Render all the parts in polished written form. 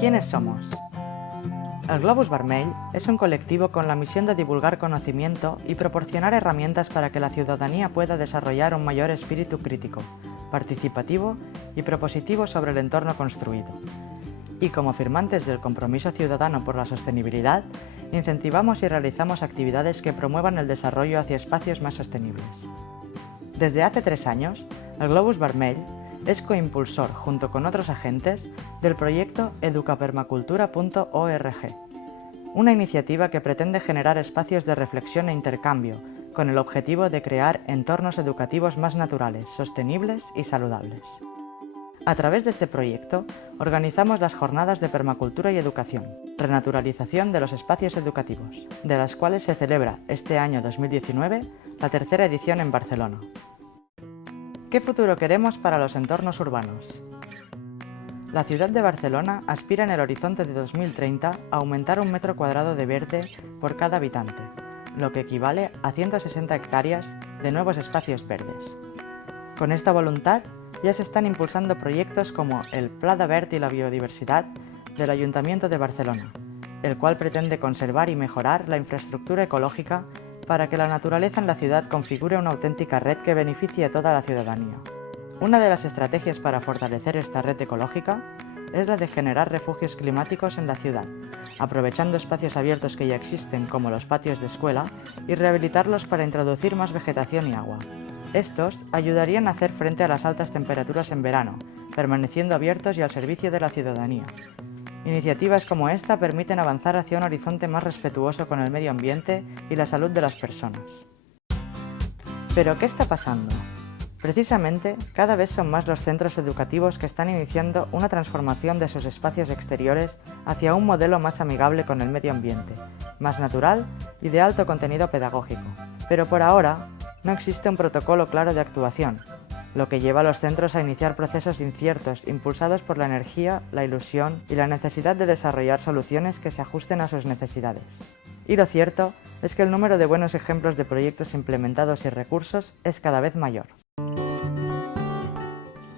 ¿Quiénes somos? El Globus Vermell es un colectivo con la misión de divulgar conocimiento y proporcionar herramientas para que la ciudadanía pueda desarrollar un mayor espíritu crítico, participativo y propositivo sobre el entorno construido. Y como firmantes del compromiso ciudadano por la sostenibilidad, incentivamos y realizamos actividades que promuevan el desarrollo hacia espacios más sostenibles. Desde hace 3 años, el Globus Vermell es coimpulsor, junto con otros agentes, del proyecto educapermacultura.org, una iniciativa que pretende generar espacios de reflexión e intercambio, con el objetivo de crear entornos educativos más naturales, sostenibles y saludables. A través de este proyecto, organizamos las jornadas de permacultura y educación, renaturalización de los espacios educativos, de las cuales se celebra este año 2019 la 3ª edición en Barcelona. ¿Qué futuro queremos para los entornos urbanos? La ciudad de Barcelona aspira en el horizonte de 2030 a aumentar 1 metro cuadrado de verde por cada habitante, lo que equivale a 160 hectáreas de nuevos espacios verdes. Con esta voluntad, ya se están impulsando proyectos como el Pla de Verd y la Biodiversidad del Ayuntamiento de Barcelona, el cual pretende conservar y mejorar la infraestructura ecológica para que la naturaleza en la ciudad configure una auténtica red que beneficie a toda la ciudadanía. Una de las estrategias para fortalecer esta red ecológica es la de generar refugios climáticos en la ciudad, aprovechando espacios abiertos que ya existen como los patios de escuela y rehabilitarlos para introducir más vegetación y agua. Estos ayudarían a hacer frente a las altas temperaturas en verano, permaneciendo abiertos y al servicio de la ciudadanía. Iniciativas como esta permiten avanzar hacia un horizonte más respetuoso con el medio ambiente y la salud de las personas. ¿Pero qué está pasando? Precisamente, cada vez son más los centros educativos que están iniciando una transformación de sus espacios exteriores hacia un modelo más amigable con el medio ambiente, más natural y de alto contenido pedagógico. Pero por ahora, no existe un protocolo claro de actuación, lo que lleva a los centros a iniciar procesos inciertos impulsados por la energía, la ilusión y la necesidad de desarrollar soluciones que se ajusten a sus necesidades. Y lo cierto es que el número de buenos ejemplos de proyectos implementados y recursos es cada vez mayor.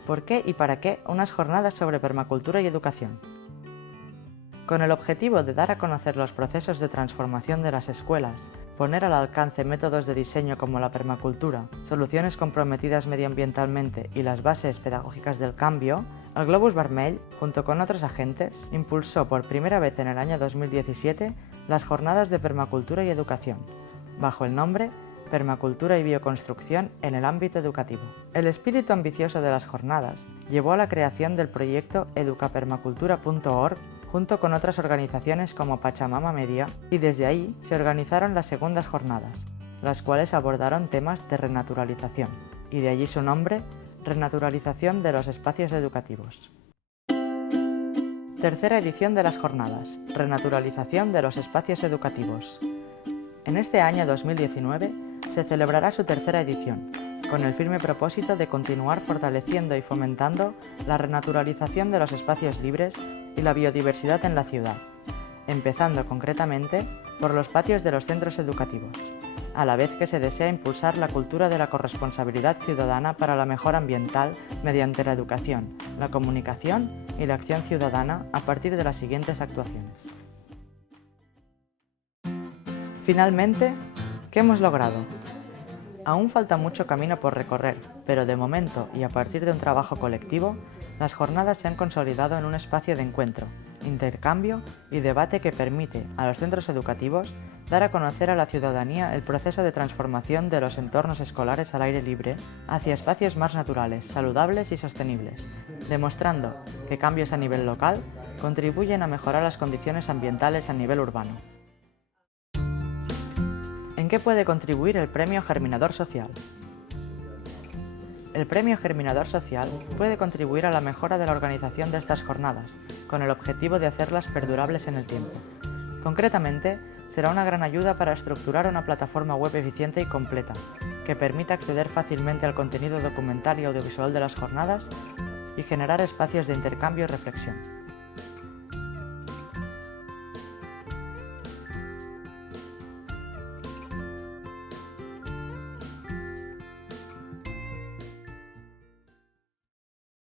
¿Por qué y para qué unas jornadas sobre permacultura y educación? Con el objetivo de dar a conocer los procesos de transformación de las escuelas, poner al alcance métodos de diseño como la permacultura, soluciones comprometidas medioambientalmente y las bases pedagógicas del cambio, el Globus Vermell, junto con otros agentes, impulsó por primera vez en el año 2017 las jornadas de permacultura y educación, bajo el nombre Permacultura y Bioconstrucción en el ámbito educativo. El espíritu ambicioso de las jornadas llevó a la creación del proyecto educapermacultura.org junto con otras organizaciones como Pachamama Media, y desde ahí se organizaron las segundas jornadas, las cuales abordaron temas de renaturalización, y de allí su nombre, Renaturalización de los espacios educativos. 3ª edición de las jornadas, Renaturalización de los espacios educativos. En este año 2019 se celebrará su 3ª edición, con el firme propósito de continuar fortaleciendo y fomentando la renaturalización de los espacios libres y la biodiversidad en la ciudad, empezando concretamente por los patios de los centros educativos, a la vez que se desea impulsar la cultura de la corresponsabilidad ciudadana para la mejora ambiental mediante la educación, la comunicación y la acción ciudadana a partir de las siguientes actuaciones. Finalmente, ¿qué hemos logrado? Aún falta mucho camino por recorrer, pero de momento y a partir de un trabajo colectivo, las jornadas se han consolidado en un espacio de encuentro, intercambio y debate que permite a los centros educativos dar a conocer a la ciudadanía el proceso de transformación de los entornos escolares al aire libre hacia espacios más naturales, saludables y sostenibles, demostrando que cambios a nivel local contribuyen a mejorar las condiciones ambientales a nivel urbano. ¿En qué puede contribuir el Premio Germinador Social? El Premio Germinador Social puede contribuir a la mejora de la organización de estas jornadas, con el objetivo de hacerlas perdurables en el tiempo. Concretamente, será una gran ayuda para estructurar una plataforma web eficiente y completa, que permita acceder fácilmente al contenido documental y audiovisual de las jornadas y generar espacios de intercambio y reflexión.